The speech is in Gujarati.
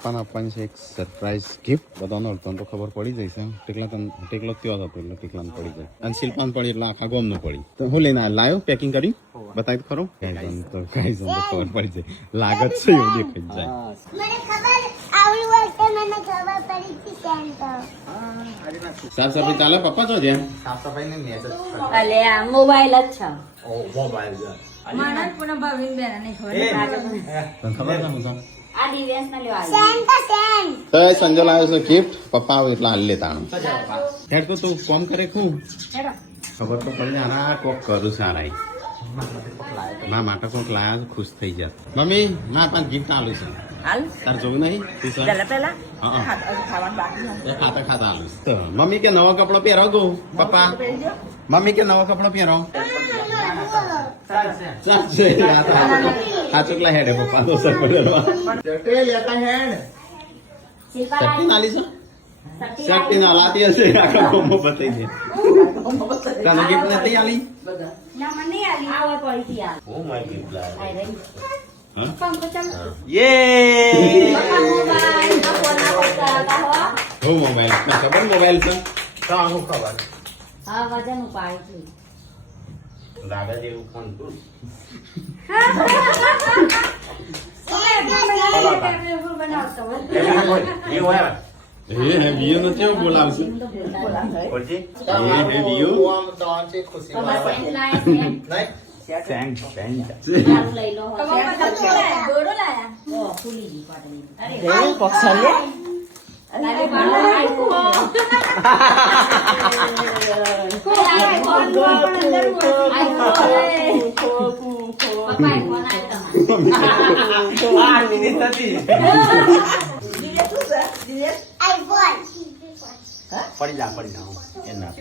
પણ આપવાની છે એક સરપ્રાઈઝ ગિફ્ટ બધાનો અડધો તો ખબર પડી જશે ટેકલો ત્યો હતો એટલે ટેકલાને પડી જાય અને શિલ્પાન પડી એટલે આખા ગોમનું પડી તો હું લઈને લાવ્યો પેકિંગ કર્યું બતાવી ખરો તો ખબર પડી જાય લાગત છે એવું દેખાઈ જાય સાફ સફાઈ ચાલે પપ્પા તો જેમ સાફ સફાઈ ને મેચ અલે આ મોબાઈલ જ છે મોબાઈલ છે મને પણ ભાવિન બેન ને ખબર છે હું આ ડિવેન્સ ના લેવા આવી તો સંજય લાવ્યો છે ગિફ્ટ પપ્પા આવે એટલે હાલ લેતાણું હેડ તો તું કોમ કરે ખૂબ હેડો ખબર તો પડી આના કોક કરું સારા મા માટે કોક લાયા ખુશ થઈ જાય મમ્મી મા પાંચ ગિફ્ટ આલું છે હાલ તાર જોયું નહીં તું સર પેલા હા ખાવાનું બાકી એ ખાતા ખાતા આલું તો મમ્મી કે નવો કપડો પહેરો ગો પપ્પા મમ્મી કે નવો કપડો પહેરો ચાલશે હાચુકલા હેડે પપ્પા તો સર પડેલો શક્તિ નાલી છે શક્તિ ના લાતી હશે આખા કોમો બતાઈ દે તને ગિફ્ટ નથી આલી ના મને આલી આવો પડી થી આ ઓ માય ગિફ્ટ આઈ રહી હા પંપ ચમ યે મોબાઈલ આ ફોન ના કરતા હો હો મોબાઈલ ના ખબર મોબાઈલ છે કાનું ખબર હા વજન ઉપાય છે લાગે જેવું ફોન એ હોય એ હે વિયો નથી એવું બોલાવશે બોલજી હે વિયો સેન્ડ સેન્ડ લઈ લો ગોડો લાયા ઓ ફૂલી ગઈ પાટલી અરે પક્ષલે અરે પડી જા એના